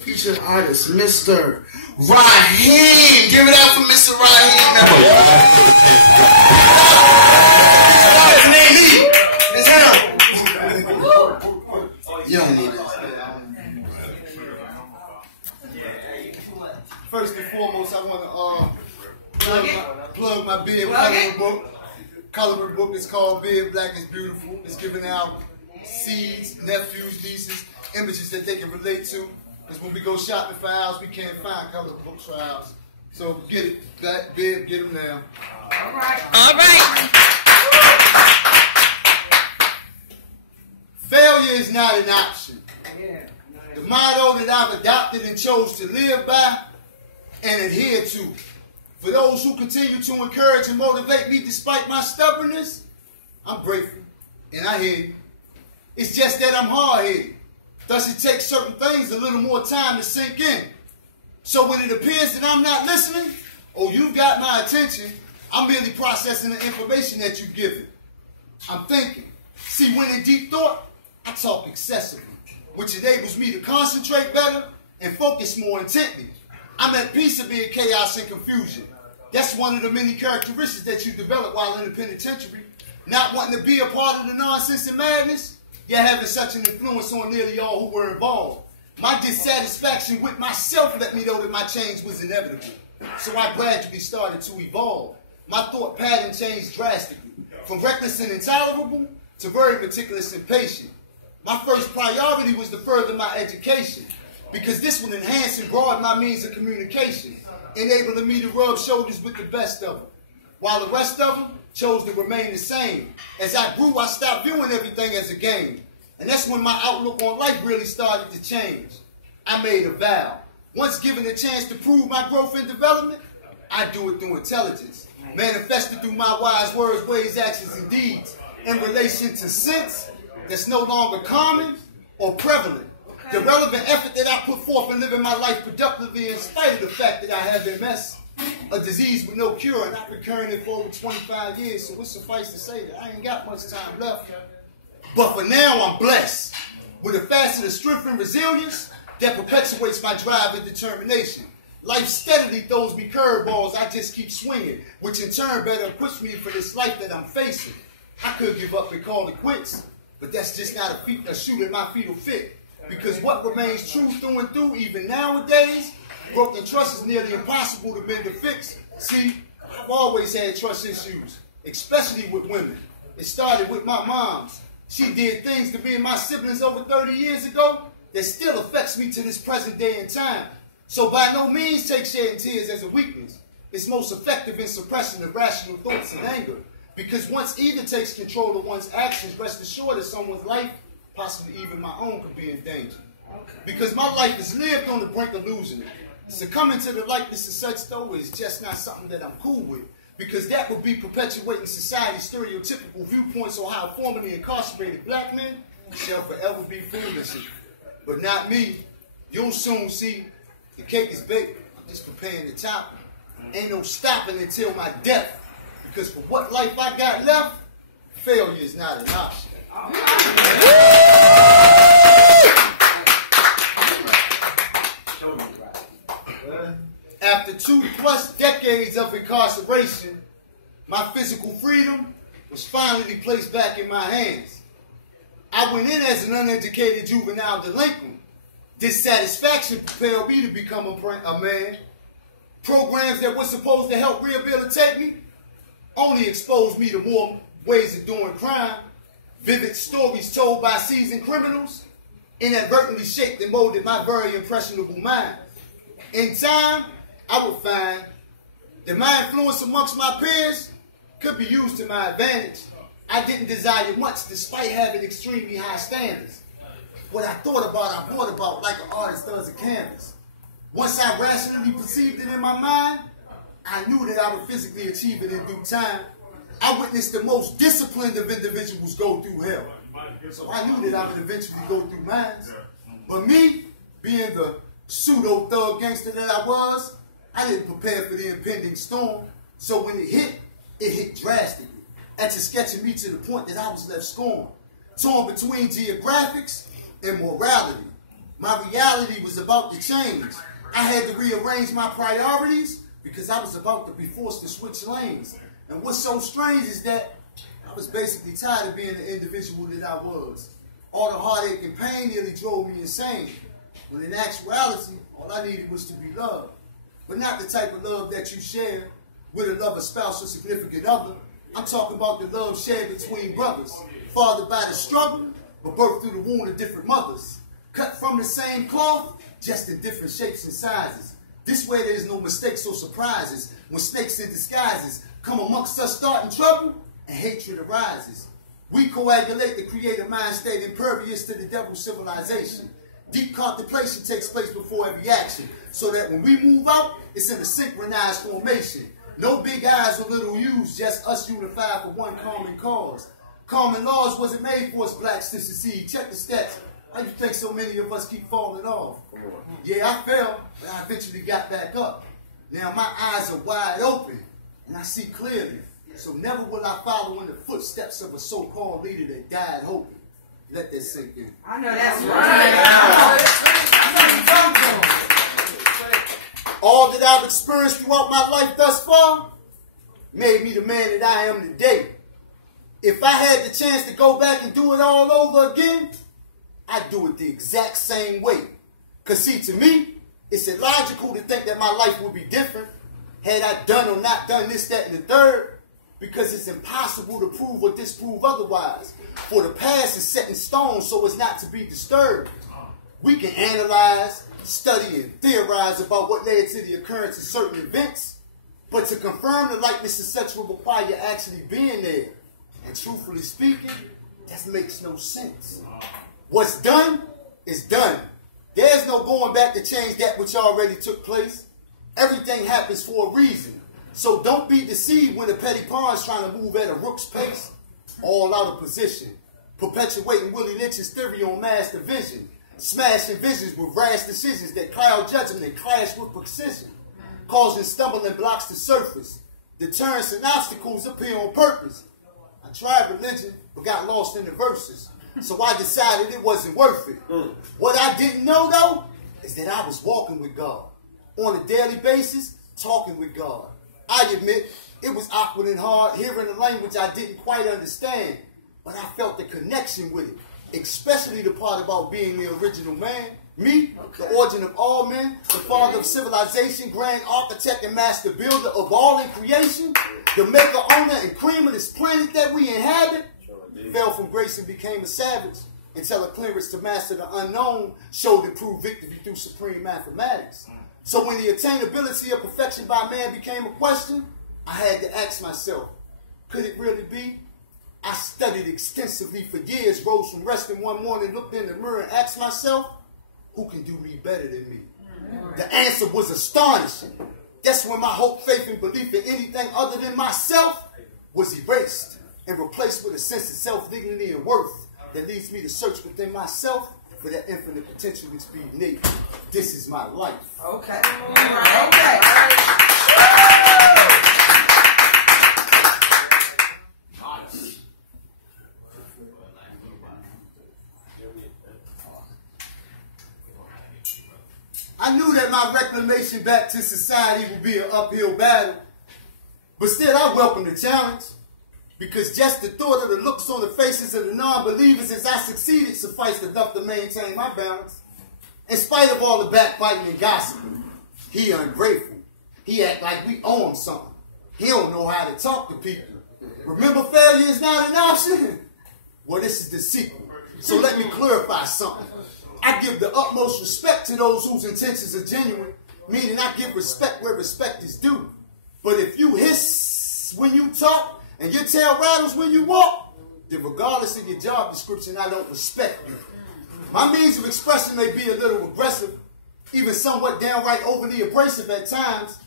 Featured artist, Mr. Rahim. Give it up for Mr. Rahim. His name is him. You don't need this. First and foremost, I want to plug my beard coloring book. It's called Beard Black is Beautiful. It's giving out seeds, nephews, nieces, images that they can relate to. Because when we go shopping for ours, we can't find coloring books for ours. So get it, Black Beard, get them now. All right. All right. Failure is not an option. The motto that I've adopted and chose to live by and adhere to. For those who continue to encourage and motivate me despite my stubbornness, I'm grateful, and I hear you. It's just that I'm hard-headed. Thus it takes certain things a little more time to sink in. So when it appears that I'm not listening, or you've got my attention, I'm merely processing the information that you've given. I'm thinking. See, when in deep thought, I talk excessively, which enables me to concentrate better and focus more intently. I'm at peace of being chaos and confusion. That's one of the many characteristics that you develop while in the penitentiary. Not wanting to be a part of the nonsense and madness, yet having such an influence on nearly all who were involved. My dissatisfaction with myself let me know that my change was inevitable. So I gradually started to evolve. My thought pattern changed drastically, from reckless and intolerable to very meticulous and patient. My first priority was to further my education, because this will enhance and broaden my means of communication, enabling me to rub shoulders with the best of them, while the rest of them chose to remain the same. As I grew, I stopped viewing everything as a game, and that's when my outlook on life really started to change. I made a vow. Once given a chance to prove my growth and development, I do it through intelligence, manifested through my wise words, ways, actions, and deeds, in relation to sense that's no longer common or prevalent. The relevant effort that I put forth in living my life productively in spite of the fact that I have MS, a disease with no cure, and I've been carrying it for over 25 years, so it suffice to say that I ain't got much time left. But for now, I'm blessed with a facet of strength and resilience that perpetuates my drive and determination. Life steadily throws me curveballs, I just keep swinging, which in turn better equips me for this life that I'm facing. I could give up and call it quits, but that's just not a shoe that my feet will fit. Because what remains true through and through, even nowadays, broken trust is nearly impossible to mend or fix. See, I've always had trust issues, especially with women. It started with my mom's. She did things to me and my siblings over 30 years ago that still affects me to this present day and time. So by no means take shedding tears as a weakness. It's most effective in suppressing irrational thoughts and anger. Because once either takes control of one's actions, rest assured that someone's life, possibly even my own, could be in danger. Because my life is lived on the brink of losing it. Succumbing to the likeness of such, though, is just not something that I'm cool with. Because that would be perpetuating society's stereotypical viewpoints on how formerly incarcerated black men shall forever be foolish. But not me. You'll soon see the cake is baked. I'm just preparing the topping. Ain't no stopping until my death. Because for what life I got left, failure is not an option. After 2+ decades of incarceration, my physical freedom was finally placed back in my hands. I went in as an uneducated juvenile delinquent. Dissatisfaction propelled me to become a man. Programs that were supposed to help rehabilitate me only exposed me to more ways of doing crime. Vivid stories told by seasoned criminals inadvertently shaped and molded my very impressionable mind. In time, I would find that my influence amongst my peers could be used to my advantage. I didn't desire much despite having extremely high standards. What I thought about, I brought about like an artist does a canvas. Once I rationally perceived it in my mind, I knew that I would physically achieve it in due time. I witnessed the most disciplined of individuals go through hell. So I knew that I would eventually go through mine. But me, being the pseudo-thug gangster that I was, I didn't prepare for the impending storm. So when it hit drastically, after sketching me to the point that I was left scorned, torn between geographics and morality. My reality was about to change. I had to rearrange my priorities because I was about to be forced to switch lanes. And what's so strange is that I was basically tired of being the individual that I was. All the heartache and pain nearly drove me insane. When in actuality, all I needed was to be loved. But not the type of love that you share with a lover, spouse, or significant other. I'm talking about the love shared between brothers, fathered by the struggle, but birthed through the womb of different mothers. Cut from the same cloth, just in different shapes and sizes. This way there's no mistakes or surprises. When snakes in disguises come amongst us starting trouble, and hatred arises. We coagulate to create a mind state impervious to the devil's civilization. Deep contemplation takes place before every action, so that when we move out, it's in a synchronized formation. No big eyes or little U's, just us unified for one common cause. Common laws wasn't made for us blacks to succeed. Check the stats. How you think so many of us keep falling off? Yeah, I fell, but I eventually got back up. Now my eyes are wide open, and I see clearly. So never will I follow in the footsteps of a so-called leader that died hoping. Let that sink in. I know that's right. All that I've experienced throughout my life thus far made me the man that I am today. If I had the chance to go back and do it all over again, I'd do it the exact same way. Because see, to me, it's illogical to think that my life would be different had I done or not done this, that, and the third. Because it's impossible to prove or disprove otherwise. For the past is set in stone, so it's not to be disturbed. We can analyze, study, and theorize about what led to the occurrence of certain events, but to confirm the likeness of such will require actually being there. And truthfully speaking, that makes no sense. What's done is done. There's no going back to change that which already took place. Everything happens for a reason. So don't be deceived when the petty pawn's trying to move at a rook's pace. All out of position. Perpetuating Willie Lynch's theory on mass division. Smashing visions with rash decisions that cloud judgment and clash with precision. Causing stumbling blocks to surface. Deterrence and obstacles appear on purpose. I tried religion, but got lost in the verses. So I decided it wasn't worth it. What I didn't know, though, is that I was walking with God. On a daily basis, talking with God. I admit, it was awkward and hard hearing a language I didn't quite understand, but I felt the connection with it, especially the part about being the original man, me, the origin of all men, the father of civilization, grand architect and master builder of all in creation, the maker, owner, and cream of this planet that we inhabit, fell from grace and became a savage until a clearance to master the unknown showed and proved victory through supreme mathematics. So when the attainability of perfection by man became a question, I had to ask myself, could it really be? I studied extensively for years, rose from resting one morning, looked in the mirror and asked myself, who can do me better than me? The answer was astonishing. That's when my hope, faith, and belief in anything other than myself was erased and replaced with a sense of self-dignity and worth that leads me to search within myself for that infinite potential which be innate. This is my life. Okay. Okay. I knew that my reclamation back to society would be an uphill battle, but still I welcome the challenge. Because just the thought of the looks on the faces of the non-believers as I succeeded sufficed enough to maintain my balance. In spite of all the backbiting and gossiping, he ungrateful. He act like we owe him something. He don't know how to talk to people. Remember, failure is not an option? Well, this is the sequel. So let me clarify something. I give the utmost respect to those whose intentions are genuine, meaning I give respect where respect is due. But if you hiss when you talk, and your tail rattles when you walk, then regardless of your job description, I don't respect you. My means of expression may be a little aggressive, even somewhat downright overly abrasive at times,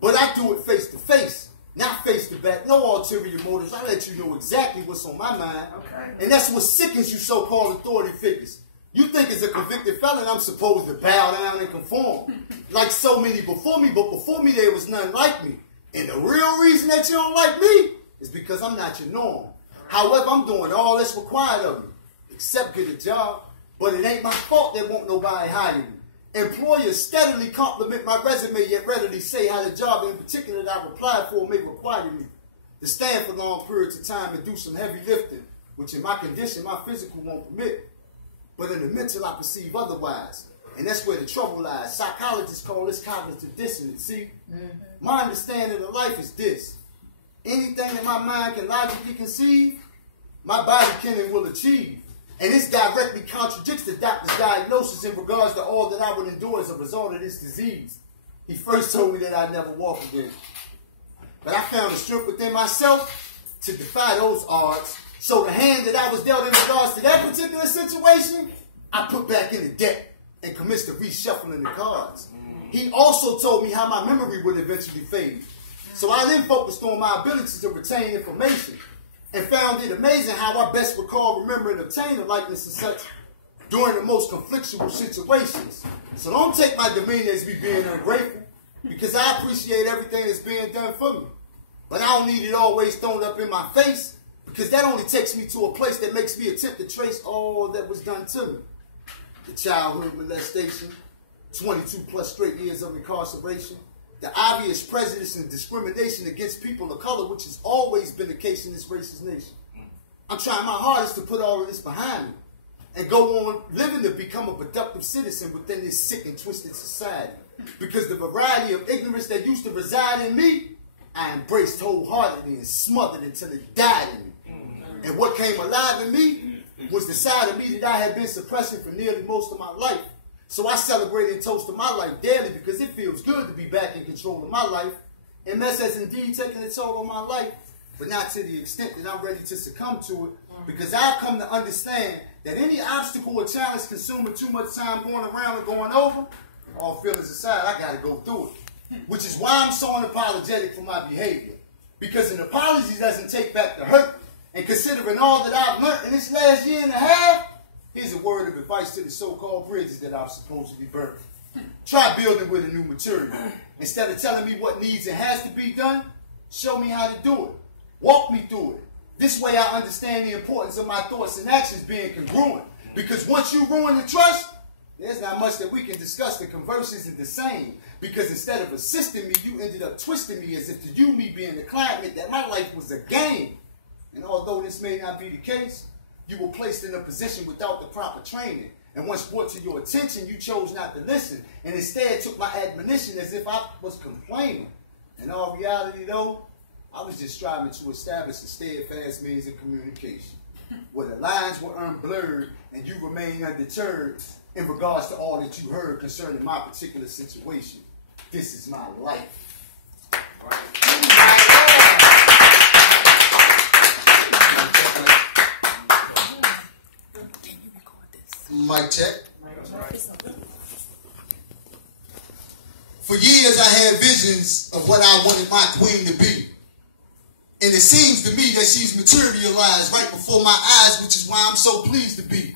but I do it face to face, not face to back, no ulterior motives. I let you know exactly what's on my mind. Okay. And that's what sickens you so-called authority figures. You think as a convicted felon I'm supposed to bow down and conform, like so many before me, but before me there was none like me. And the real reason that you don't like me is because I'm not your norm. However, I'm doing all that's required of me, except get a job. But it ain't my fault they won't nobody hire me. Employers steadily compliment my resume, yet readily say how the job in particular that I've applied for may require me to stand for long periods of time and do some heavy lifting, which in my condition, my physical won't permit. But in the mental, I perceive otherwise. And that's where the trouble lies. Psychologists call this cognitive dissonance. See, my understanding of life is this. Anything that my mind can logically conceive, my body can and will achieve. And this directly contradicts the doctor's diagnosis in regards to all that I would endure as a result of this disease. He first told me that I'd never walk again. But I found the strength within myself to defy those odds. So the hand that I was dealt in regards to that particular situation, I put back in the deck and commenced to reshuffling the cards. He also told me how my memory would eventually fade. So I then focused on my ability to retain information and found it amazing how I best recall, remember, and obtain a likeness and such during the most conflictual situations. So don't take my demeanor as me being ungrateful, because I appreciate everything that's being done for me. But I don't need it always thrown up in my face, because that only takes me to a place that makes me attempt to trace all that was done to me. The childhood molestation, 22 plus straight years of incarceration, the obvious prejudice and discrimination against people of color, which has always been the case in this racist nation. I'm trying my hardest to put all of this behind me and go on living to become a productive citizen within this sick and twisted society. Because the variety of ignorance that used to reside in me, I embraced wholeheartedly and smothered until it died in me. And what came alive in me was the side of me that I had been suppressing for nearly most of my life. So I celebrate and toast to my life daily because it feels good to be back in control of my life. And MS has indeed taken its toll on my life, but not to the extent that I'm ready to succumb to it, because I've come to understand that any obstacle or challenge consuming too much time going around and going over, all feelings aside, I got to go through it. Which is why I'm so unapologetic for my behavior. Because an apology doesn't take back the hurt. And considering all that I've learned in this last year and a half, here's a word of advice to the so-called bridges that I've supposedly burned. Try building with a new material. Instead of telling me what needs and has to be done, show me how to do it. Walk me through it. This way I understand the importance of my thoughts and actions being congruent. Because once you ruin the trust, there's not much that we can discuss. The converse isn't the same. Because instead of assisting me, you ended up twisting me as if to you, me being the client, meant that my life was a game. And although this may not be the case, you were placed in a position without the proper training. And once brought to your attention, you chose not to listen. And instead took my admonition as if I was complaining. In all reality, though, I was just striving to establish a steadfast means of communication, where the lines were unblurred and you remain undeterred in regards to all that you heard concerning my particular situation. This is my life. Mic check. For years I had visions of what I wanted my queen to be. And it seems to me that she's materialized right before my eyes, which is why I'm so pleased to be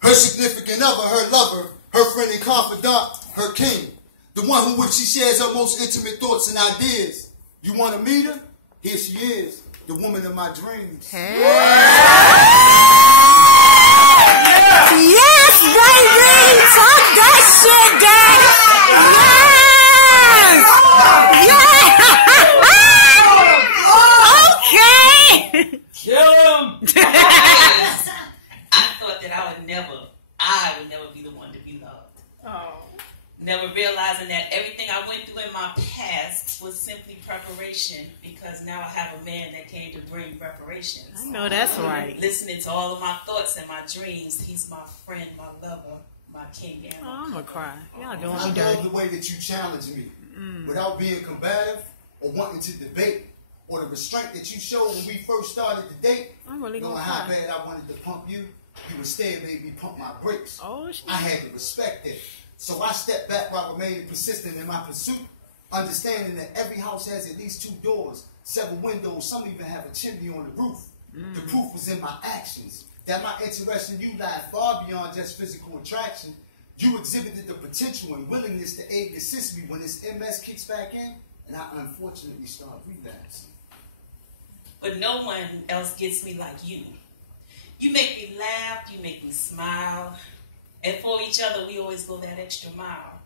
her significant other, her lover, her friend and confidant, her king. The one who with she shares her most intimate thoughts and ideas. You want to meet her? Here she is, the woman of my dreams. Hey. Yes, baby! Talk that shit, Daddy! Yes! Okay! Kill him! I thought that I would never be the one to be loved. Oh. Never realizing that everything I went through in my past was simply preparation, because now I have a man that came to bring reparations. I know that's right. Listening to all of my thoughts and my dreams, he's my friend, my lover, my king, and I'm gonna cry. Y'all doing I me dirty. love the way that you challenge me without being combative or wanting to debate, or the restraint that you showed when we first started the date. I'm really Knowing gonna how cry. bad I wanted to pump you, you instead made me pump my brakes. Oh, shit. I had to respect it. So I stepped back while remaining persistent in my pursuit, understanding that every house has at least 2 doors, several windows, some even have a chimney on the roof. The proof was in my actions, that my interest in you lied far beyond just physical attraction. You exhibited the potential and willingness to aid and assist me when this MS kicks back in, and I unfortunately start relapsing. But no one else gets me like you. You make me laugh, you make me smile, And for each other, we always go that extra mile.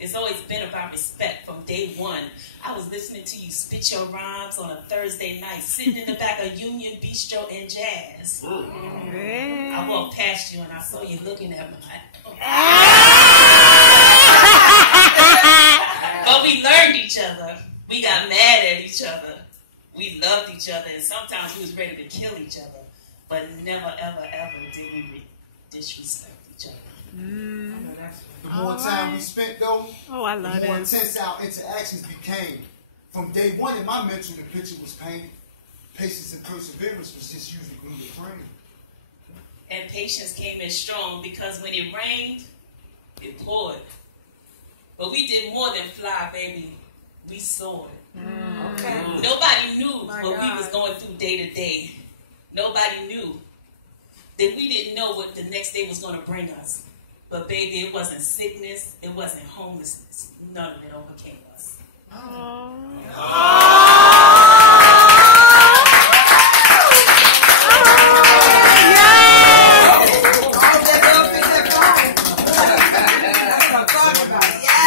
It's always been about respect from day one. I was listening to you spit your rhymes on a Thursday night, sitting in the back of Union Bistro and Jazz. I walked past you and I saw you looking at me like, but we learned each other. We got mad at each other. We loved each other, and sometimes we was ready to kill each other. But never, ever, ever did we disrespect each other. The more time we spent, though, I love the more this. intense our interactions became. From day one in my mental, the picture was painted. Patience and perseverance was just usually in the frame. And patience came in strong because when it rained, it poured. But we did more than fly, baby. We soared. Okay. Nobody knew what we was going through day to day. Nobody knew that we didn't know what the next day was going to bring us. But baby, it wasn't sickness. It wasn't homelessness. None of it overcame us.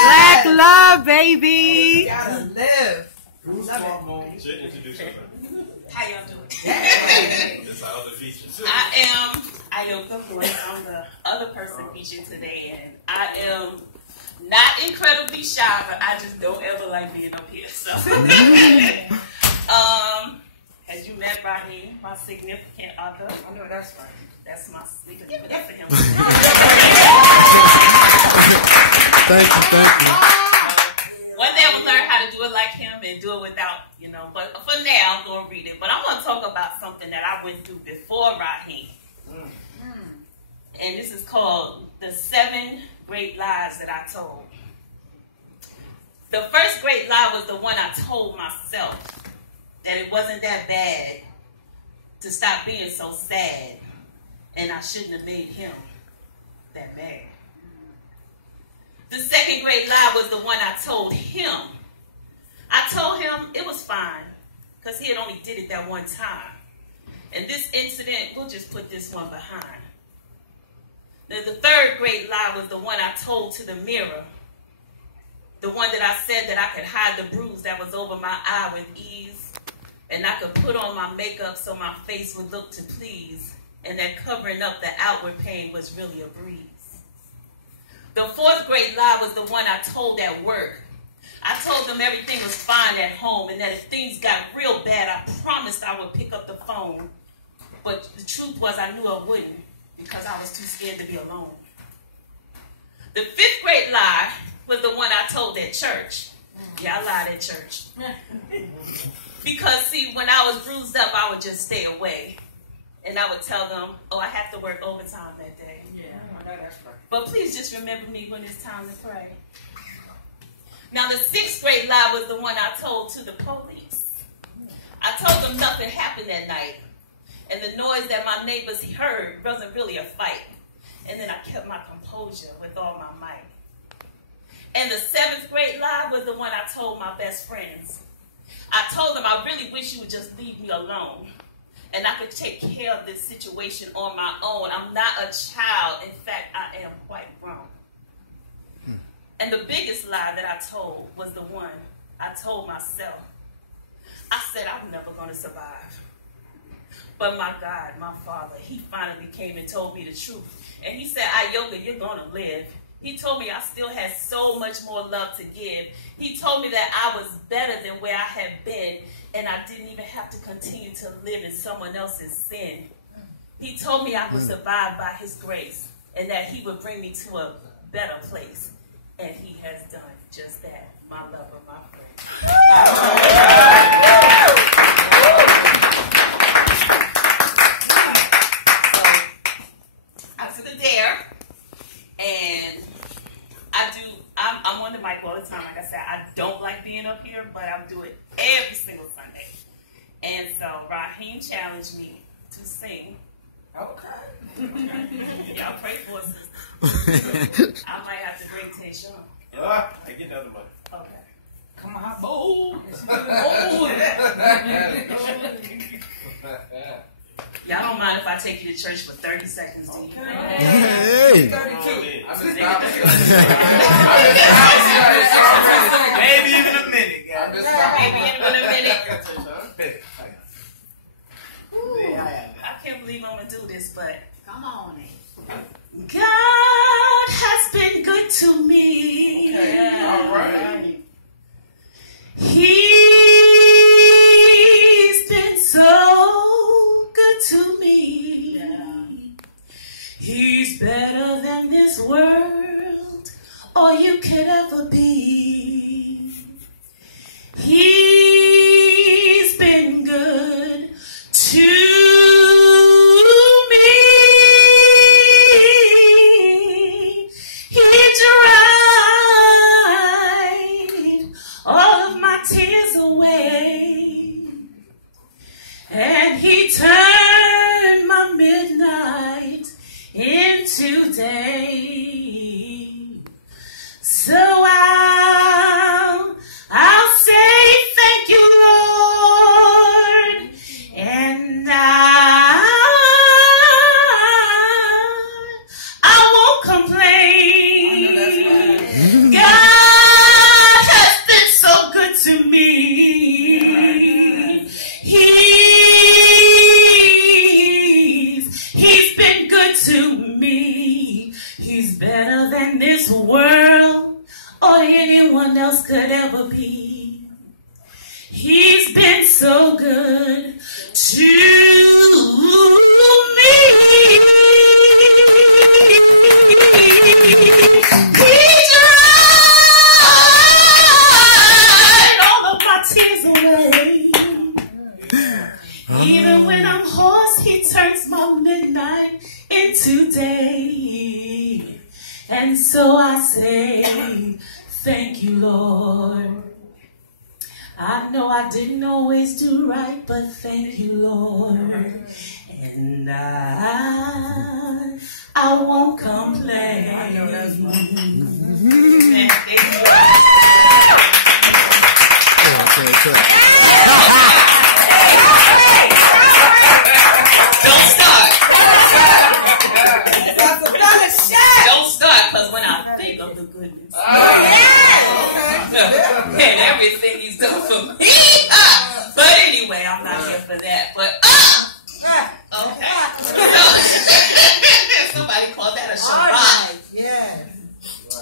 Black love, baby. Gotta live. Should introduce yourself. How y'all doing? That's our other features. I am Ayoka Boyce. I'm the other person featured today, and I am not incredibly shy, but I just don't ever like being up here. So, has you met Rahim, my significant other? I know that's right. That's my speaker. Give it up for him. Thank you. One day I'm gonna learn how to do it like him and do it without, But for now, I'm gonna read it. But I'm gonna talk about something that I went through before Rahim. And this is called the 7 great lies that I told. The first great lie was the one I told myself, that it wasn't that bad to stop being so sad, and I shouldn't have made him that mad. The second great lie was the one I told him. I told him it was fine, because he had only did it that one time. And this incident, we'll just put this one behind. The third great lie was the one I told to the mirror. The one that I said that I could hide the bruise that was over my eye with ease. And I could put on my makeup so my face would look to please. And that covering up the outward pain was really a breeze. The fourth great lie was the one I told at work. I told them everything was fine at home and that if things got real bad, I promised I would pick up the phone. But the truth was I knew I wouldn't because I was too scared to be alone. The fifth great lie was the one I told at church. Yeah, I lied at church. Because, see, when I was bruised up, I would just stay away. And I would tell them, oh, I have to work overtime that day. Yeah, I know that's right. But please just remember me when it's time to pray. Now, the sixth great lie was the one I told to the police. I told them nothing happened that night. And the noise that my neighbors heard wasn't really a fight. And then I kept my composure with all my might. And the seventh great lie was the one I told my best friends. I told them I really wish you would just leave me alone. And I could take care of this situation on my own. I'm not a child. In fact, I am quite grown. And the biggest lie that I told was the one I told myself. I said I'm never going to survive. But my God, my Father, he finally came and told me the truth. And he said, Ayoka, you're going to live. He told me I still had so much more love to give. He told me that I was better than where I had been, and I didn't even have to continue to live in someone else's sin. He told me I would survive by his grace, and that he would bring me to a better place. And he has done just that, my lover, my friend. I took a dare, and I'm on the mic all the time. Like I said, I don't like being up here, but I'll do it every single Sunday. And so Rahim challenged me to sing. Okay. Y'all pray for us. I might have to bring Tayshawn. I get another money. Okay. Come on, bold. Y'all don't mind if I take you to church for 30 seconds? Do you? Hey. 32. Maybe even a minute, guys. Maybe even a minute. Ooh, I can't believe I'm going to do this, but Come on, God has been good to me. Okay. All right. He's been so good to me. Yeah. He's better than this world or you could ever be. He's been good to me. He dried all of my tears away, and he turned my midnight into day. So I'll say thank you, Lord, and I won't complain. God has been so good to me. He's been good to me. He's better than this world or anyone else could ever be. He's been so good to me. He dried all of my tears away. Even when I'm hoarse, he turns my midnight into day. And so I say, thank you, Lord. I know I didn't always do right, but thank you, Lord. And I won't complain. I know that's right. Don't start. That's another shot. Don't start, because when I think of the goodness and everything he's done for me. But anyway, I'm not here for that. But okay. Somebody called that a Shabbat. Yeah.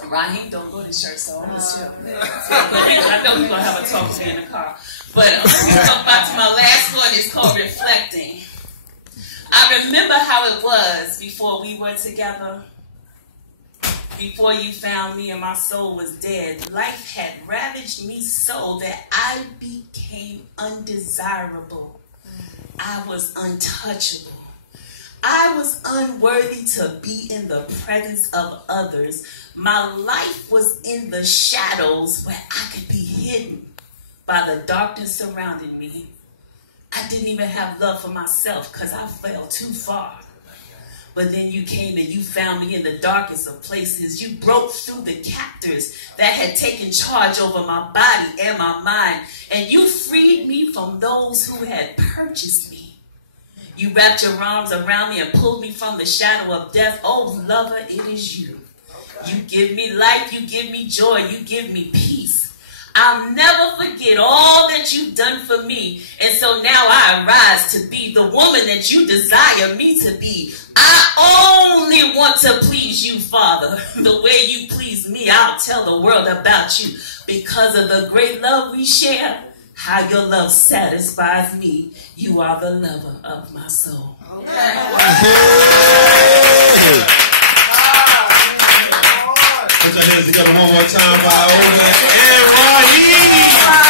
Rahim don't go to church, so I'm gonna shut up. I know we're gonna have a talk to me in the car. But I'm gonna talk about to my last one. It's called reflecting. I remember how it was before we were together. Before you found me and my soul was dead, life had ravaged me so that I became undesirable. I was untouchable. I was unworthy to be in the presence of others. My life was in the shadows where I could be hidden by the darkness surrounding me. I didn't even have love for myself because I fell too far. But then you came and you found me in the darkest of places. You broke through the captors that had taken charge over my body and my mind. And you freed me from those who had purchased me. You wrapped your arms around me and pulled me from the shadow of death. Oh, lover, it is you. You give me life. You give me joy. You give me peace. I'll never forget all that you've done for me. And so now I arise to be the woman that you desire me to be. I only want to please you, Father. The way you please me, I'll tell the world about you. Because of the great love we share, how your love satisfies me. You are the lover of my soul. Okay. Put your hands together one more time for our older and Rahim.